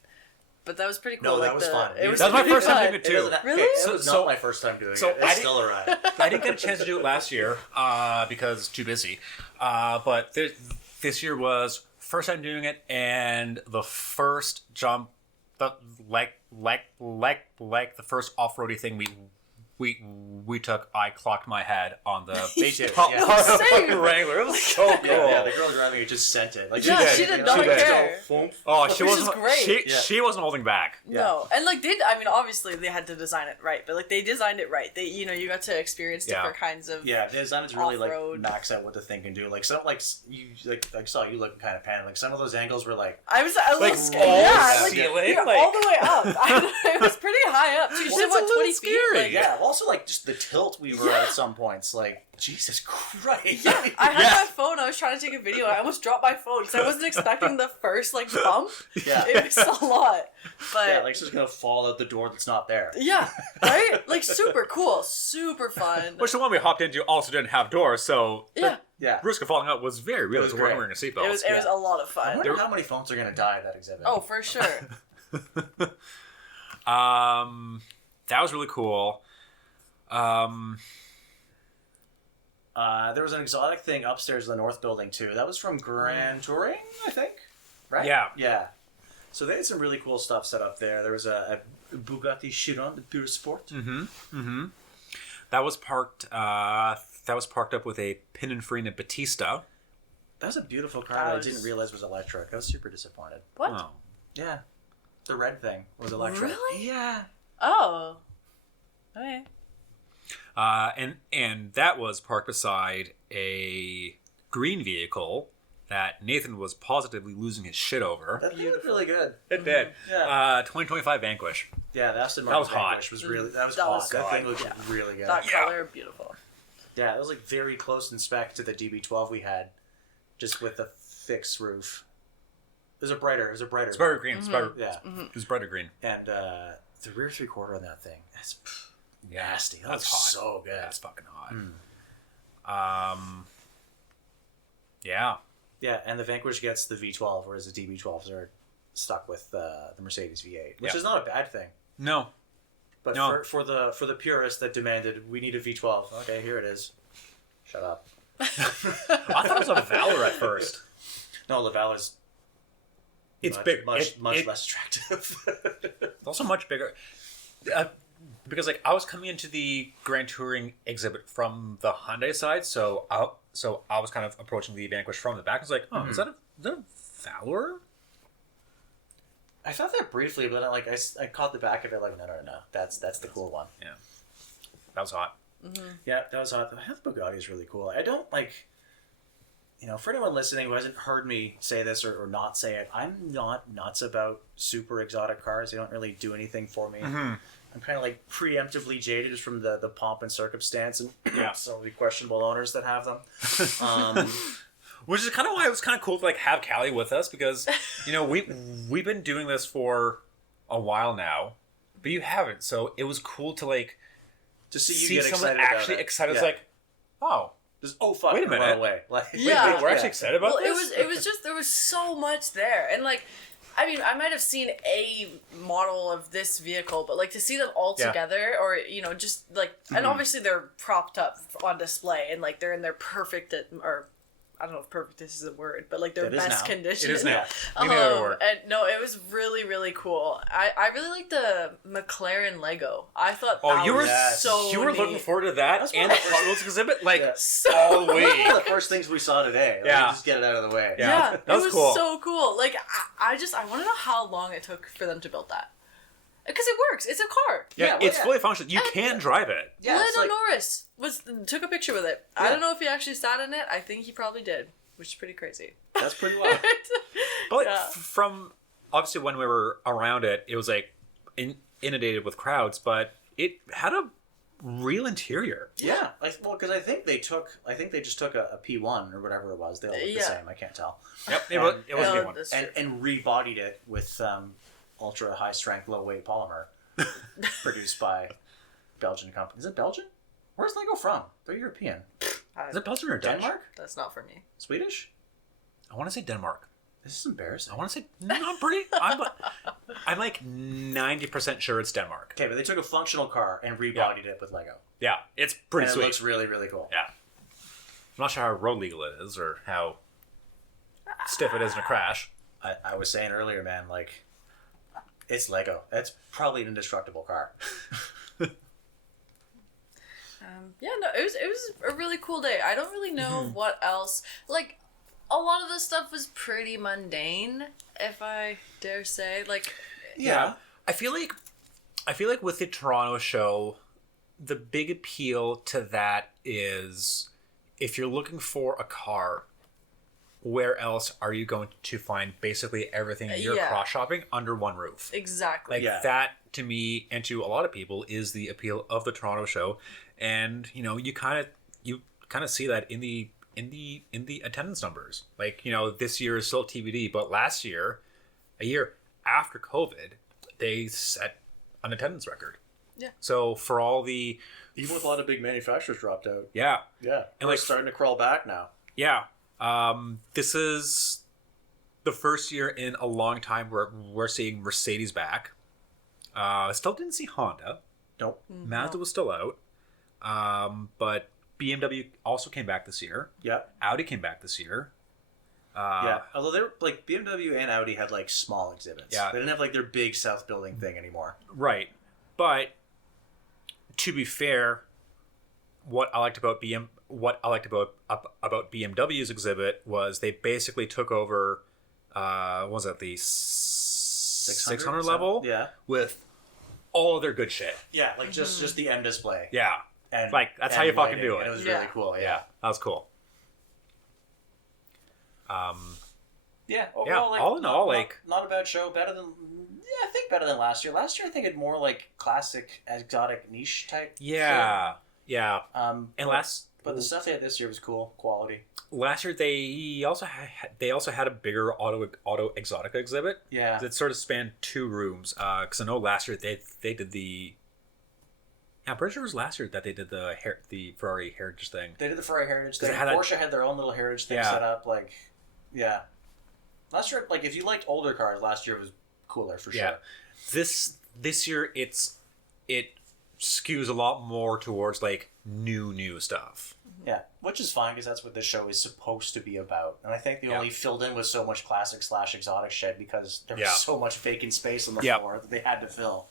But that was pretty cool. No, that was fun. That was my first time doing it too. Really? It was not my first time doing it. It's still a ride. I didn't get a chance to do it last year because too busy. But this year was first time doing it, and the first jump, the first off-roady thing we took, I clocked my head on the basic top Wrangler. It was so cool. Yeah, the girl driving it just sent it. Like, she did not care. Oh, she wasn't great. She wasn't holding back. No, and like obviously they had to design it right, but like they designed it right. They, you got to experience different kinds of the design is really off-road. Like max out what the thing can do. Like some I saw you looking kind of panicked. Like some of those angles were like I was like, scared. You're all the way up. It was pretty high up too. She said, what, 20 feet? Like, yeah. Also, like just the tilt we were at some points. Like Jesus Christ. Yeah, I had my phone. I was trying to take a video. I almost dropped my phone because I wasn't expecting the first like bump. Yeah, it was a lot. But yeah, like it's just gonna fall out the door that's not there. Yeah, right. Like super cool, super fun. Which the one we hopped into also didn't have doors, so yeah, risk of falling out was very real. It was wearing a seatbelt. It was a lot of fun. I wonder how many phones are gonna die at that exhibit. Oh, for sure. That was really cool. There was an exotic thing upstairs in the North Building too. That was from Grand Touring, I think. Right? Yeah. Yeah. So they had some really cool stuff set up there. There was a Bugatti Chiron, the Pure Sport. Mm-hmm. Mm-hmm. That was parked up with a Pininfarina Battista. That was a beautiful car that I didn't realize was electric. I was super disappointed. What? Oh. Yeah. The red thing was electric. Really? Yeah. Oh. Okay. And that was parked beside a green vehicle that Nathan was positively losing his shit over. That thing looked really good. It did. Yeah. 2025 Vanquish. Yeah, the Aston Martin was hot. Vanquish was really hot. Was that hot. thing looked really good. That color, beautiful. Yeah, it was like very close in spec to the DB12 we had, just with the fixed roof. It was brighter. It's brighter green. Mm-hmm. It was brighter green. And the rear three-quarter on that thing, that's nasty. That's hot. So good. That's fucking hot. Yeah. Yeah, and the Vanquish gets the V12, whereas the DB12s are stuck with the Mercedes V8, which is not a bad thing. No. But for the purists that demanded, we need a V12. Okay, here it is. Shut up. I thought it was a Valor at first. No, the Valor's much less attractive. It's also much bigger. because like I was coming into the Grand Touring exhibit from the Hyundai side, so I was kind of approaching the Vanquish from the back. I was like, oh, is that a Valor? I thought that briefly, but I caught the back of it. Like, no, that's the cool one. Yeah, that was hot. Yeah, that was hot. The Bugatti is really cool. I don't like. For anyone listening who hasn't heard me say this or not say it, I'm not nuts about super exotic cars. They don't really do anything for me. I'm kind of like preemptively jaded just from the pomp and circumstance and some of the questionable owners that have them. Which is kind of why it was kind of cool to like have Caleigh with us, because we've been doing this for a while now, but you haven't. So it was cool to like to see you get someone excited actually about it. excited. It's like, oh. Fuck! Wait a minute. Run away. Like, Yeah. We're actually excited about Well, this. it was just there was so much there, and like, I mean, I might have seen a model of this vehicle, but like to see them all together, or just like, and obviously they're propped up on display, and like they're in their perfect or. I don't know if perfect is a word, but like their best condition. It is now. And no, it was really, really cool. I really like the McLaren Lego. I thought you were so you were neat. looking forward to that and the Hot Wheels exhibit like So all the way. one of the first things we saw today. Like, just get it out of the way. Yeah. It That was was cool. so cool. Like I want to know how long it took for them to build that. Because it works. It's a car. Yeah, it's fully functional. You can drive it. Yeah, Lando Norris took a picture with it. Yeah. I don't know if he actually sat in it. I think he probably did, which is pretty crazy. That's pretty wild. But like from obviously when we were around it, it was like inundated with crowds, but it had a real interior. Yeah, because I think they just took a P1 or whatever it was. They all look the same. I can't tell. Yep, it was a good one. And rebodied it with ultra high strength, low weight polymer, produced by Belgian company. Is it Belgian? Where's Lego from? They're European. Is it Belgium or Dutch? Denmark? That's not for me. Swedish? I want to say Denmark. This is embarrassing. I want to say I'm like 90% sure it's Denmark. Okay, but they took a functional car and rebodied it with Lego. Yeah, it's pretty And sweet. it looks really, really cool. Yeah. I'm not sure how road legal it is or how stiff it is in a crash. I was saying earlier, man, like, it's Lego. It's probably an indestructible car. It was a really cool day. I don't really know what else. Like, a lot of the stuff was pretty mundane, if I dare say. Like, Yeah. I feel like with the Toronto show, the big appeal to that is if you're looking for a car, where else are you going to find basically everything you're cross shopping under one roof? Exactly. Like that to me and to a lot of people is the appeal of the Toronto show, and you kind of see that in the attendance numbers. Like this year is still TBD, but last year, a year after COVID, they set an attendance record. Yeah. So for all the Even with a lot of big manufacturers dropped out. yeah Yeah. And we're like starting to crawl back now. yeah. This is the first year in a long time where we're seeing Mercedes back. Still didn't see Honda. Nope. Mazda was still out. But BMW also came back this year. Yeah. Audi came back this year. Yeah. Although they were like BMW and Audi had like small exhibits. Yeah. They didn't have like their big South building thing anymore. Right. But to be fair, what I liked about BMW's exhibit was they basically took over what was that, the 600 level? Yeah. With all their good shit. Yeah, like just the M display. Yeah. And Like, that's how you fucking do it. And it was Yeah. really cool. Yeah. That was cool. Yeah, overall, Yeah, like, all in all, like- not a bad show. Better than, I think better than last year. Last year, I think it had more like classic, exotic, niche type. Yeah. Yeah. Shit. And but the stuff they had this year was cool, quality. last year they also had a bigger auto exotica exhibit. Yeah, That sort of spanned 2 rooms. Because I know last year they did the. Yeah, I'm pretty sure it was last year that they did the Ferrari Heritage thing. they did the Ferrari Heritage thing. It had that- Porsche had their own little Heritage thing Yeah. set up. Like, yeah, last year, like if you liked older cars, last year was cooler for Yeah. sure. This year it skews a lot more towards like new stuff. Yeah, which is fine because that's what this show is supposed to be about. And I think they only filled in with so much classic / exotic shed because there was so much vacant space on the Yeah. floor that they had to fill.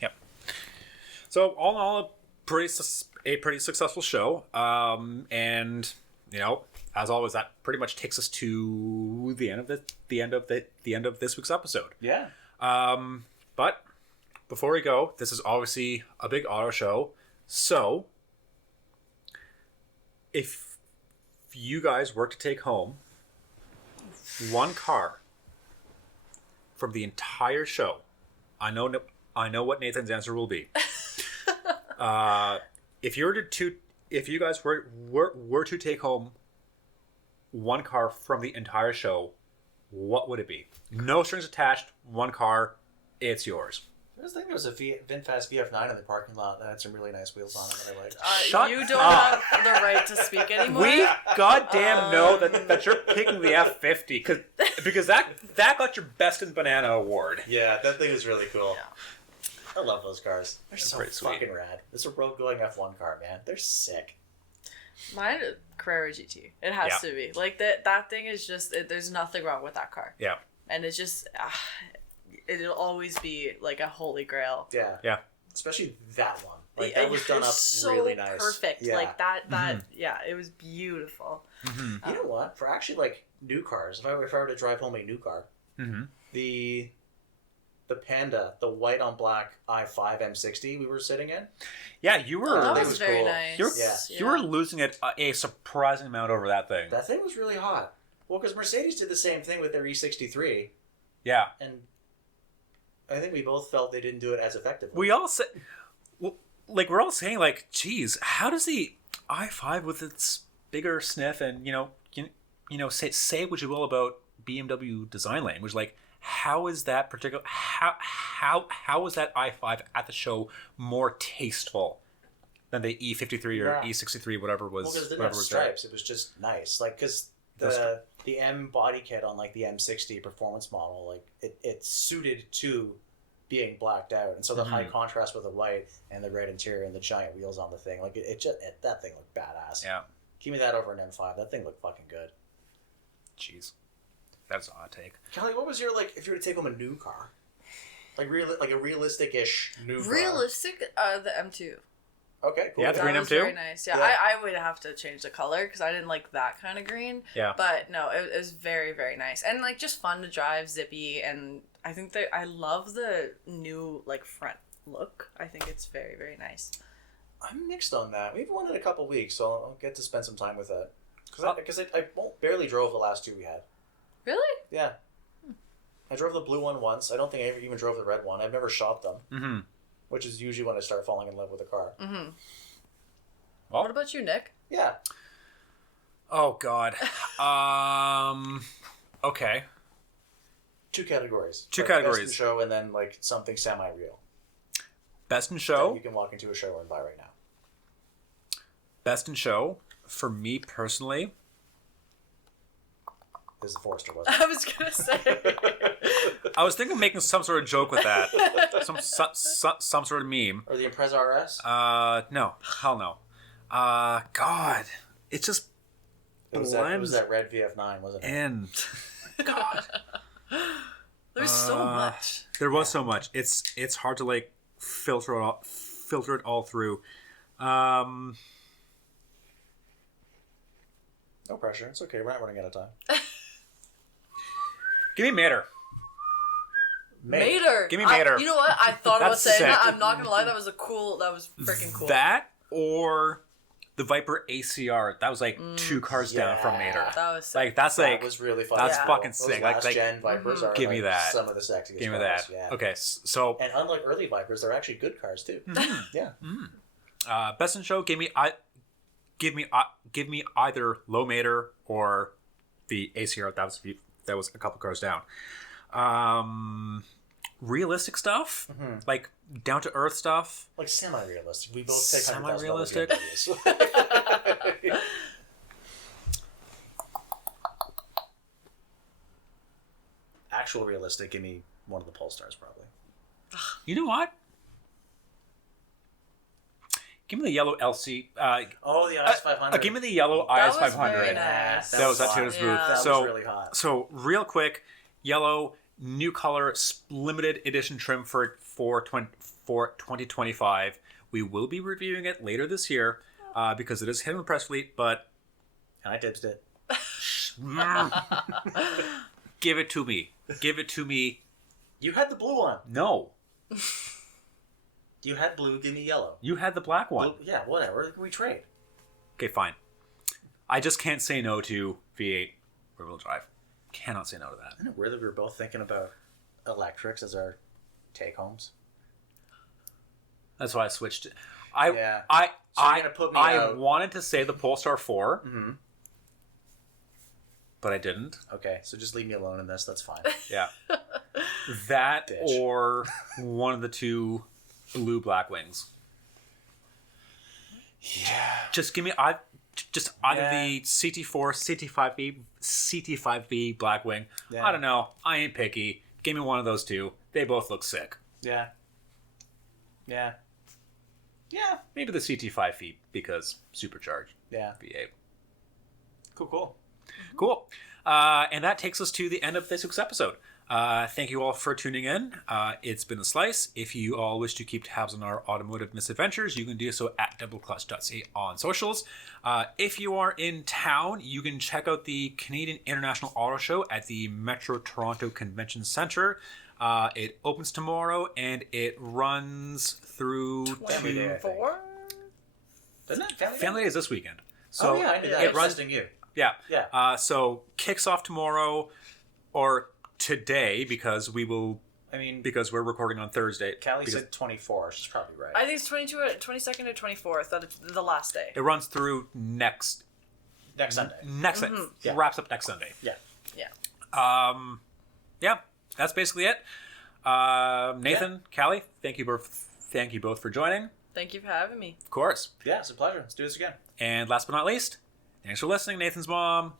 Yep. So all in all, a pretty successful show. And as always, that pretty much takes us to the end of this week's episode. Yeah. But before we go, this is obviously a big auto show. So if you guys were to take home one car from the entire show, I know what Nathan's answer will be. If you guys were to take home one car from the entire show, what would it be? No strings attached. One car, it's yours. I was thinking there was a VinFast VF9 in the parking lot that had some really nice wheels on it that I liked. Shut you don't up. have the right to speak anymore. We goddamn know that you're picking the F50 because that got your Best in Banana award. Yeah, that thing is really cool. Yeah. I love those cars. They're so pretty sweet. fucking rad. This is a road-going F1 car, man. They're sick. Mine, Carrera GT. It has to be. Like, that thing is just... there's nothing wrong with that car. Yeah. And it's just... it'll always be, like, a holy grail. Yeah. Yeah. Especially that one. Like, that was done up so really nice. Perfect. Yeah. Like, yeah, it was beautiful. Mm-hmm. You know what? For actually, like, new cars, if I were to drive home a new car, the Panda, the white on black i5 M60 we were sitting in. Yeah, you were. That it was very cool. nice. You were losing it a surprising amount over that thing. That thing was really hot. Well, because Mercedes did the same thing with their E63, Yeah. and I think we both felt they didn't do it as effectively. We all said, we're all saying, like, geez, how does the i5 with its bigger sniff and say what you will about BMW design language, like, how is that particular how is that i5 at the show more tasteful than the E53 or E63, whatever was? Well, because it didn't have stripes. It was just nice, like because the M body kit on like the M60 performance model, like it suited to being blacked out, and so the high contrast with the white and the red interior and the giant wheels on the thing, like that thing looked badass. Yeah. Give me that over an M5. That thing looked fucking good. Jeez. That's a hot take. Caleigh, what was your, like, if you were to take home a new car? Like a realistic-ish new car. Realistic? The M2. Okay, cool. Yeah, the That green was M2? very nice. Yeah, Yeah. I would have to change the color because I didn't like that kind of green. Yeah. But no, it was very, very nice. And, like, just fun to drive, zippy. And I think that I love the new, like, front look. I think it's very, very nice. I'm mixed on that. We've won in a couple weeks, so I'll get to spend some time with that. Because I barely drove the last two we had. Really? Yeah. I drove the blue one once. I don't think I ever even drove the red one. I've never shopped them. Mm-hmm. Which is usually when I start falling in love with a car. Mm-hmm. Well, What about you, Nick? Yeah. oh, God. Okay. Two categories. Two Like categories. Best in show and then like something semi-real. Best in That show. you can walk into a show and buy right now. Best in show. For me personally, Is the Forester, wasn't I was going to say. I was thinking of making some sort of joke with that. some sort of meme. Or the Impreza RS? No. Hell no. God. It's just It was that red VF9, wasn't it? and God. There's so much. There was so much. It's hard to like filter it all through. No pressure. It's okay. We're not running out of time. Give me Mater. Mater. Give me Mater. You know what? I thought about That's saying sick. that. I'm not going to lie. That was freaking cool. That or the Viper ACR. That was like two cars down from Mater. That was sick. Like that's That like was really fun. that's Yeah. fucking Those sick. last Like gen Vipers are give me like that. some of the sexiest give me cars. that. Yeah. Okay, so And unlike early Vipers, they're actually good cars too. Yeah. best in show. Give me either low Mater or the ACR. That was a couple cars down. Realistic stuff, like down to earth stuff. Like semi-realistic. We both take Semi-realistic? $100,000 Actual realistic, give me one of the Polestars probably. You know what? Give me the yellow LC. Oh, the IS500. Give me the yellow That IS was 500. very nice. That was at hot. Toyota's booth. Yeah. That So was really hot. So real quick, yellow, new color, limited edition trim for for 2025. We will be reviewing it later this year because it is hitting the press fleet, but... And I dibsed it. Give it to me. Give it to me. You had the blue one. No. You had blue, give me yellow. You had the black one. Blue, yeah, whatever. We trade. Okay, fine. I just can't say no to V8 rear-wheel drive. Cannot say no to that. Isn't it weird that we were both thinking about electrics as our take-homes? That's why I switched it. So you're gonna put me out. wanted to say the Polestar 4, but I didn't. Okay, so just leave me alone in this. That's fine. Yeah. That Bitch. or one of the two blue black wings. Yeah. Just give me either the CT4, CT5V black wing. Yeah. I don't know. I ain't picky. Give me one of those two. They both look sick. Yeah. Yeah. Yeah. Maybe the CT5V because supercharged Yeah. V8. Cool. Cool. And that takes us to the end of this week's episode. Thank you all for tuning in. It's been a slice. If you all wish to keep tabs on our automotive misadventures, you can do so at doubleclutch.ca on socials. If you are in town, you can check out the Canadian International Auto Show at the Metro Toronto Convention Centre. It opens tomorrow and it runs through 24? Doesn't it? Family Day is this weekend. So I knew that. it runs. Testing you. Yeah. Yeah. So kicks off tomorrow or today because we're recording on Thursday. Caleigh said 24. She's probably right. I think it's 22nd or 24th. That's the last day. It runs through next Sunday. It wraps up next Sunday. Yeah. Yeah. Yeah, that's basically it. Nathan, Caleigh, thank you both for joining. Thank you for having me. Of course. Yeah, it's a pleasure. Let's do this again. And last but not least, thanks for listening, Nathan's mom.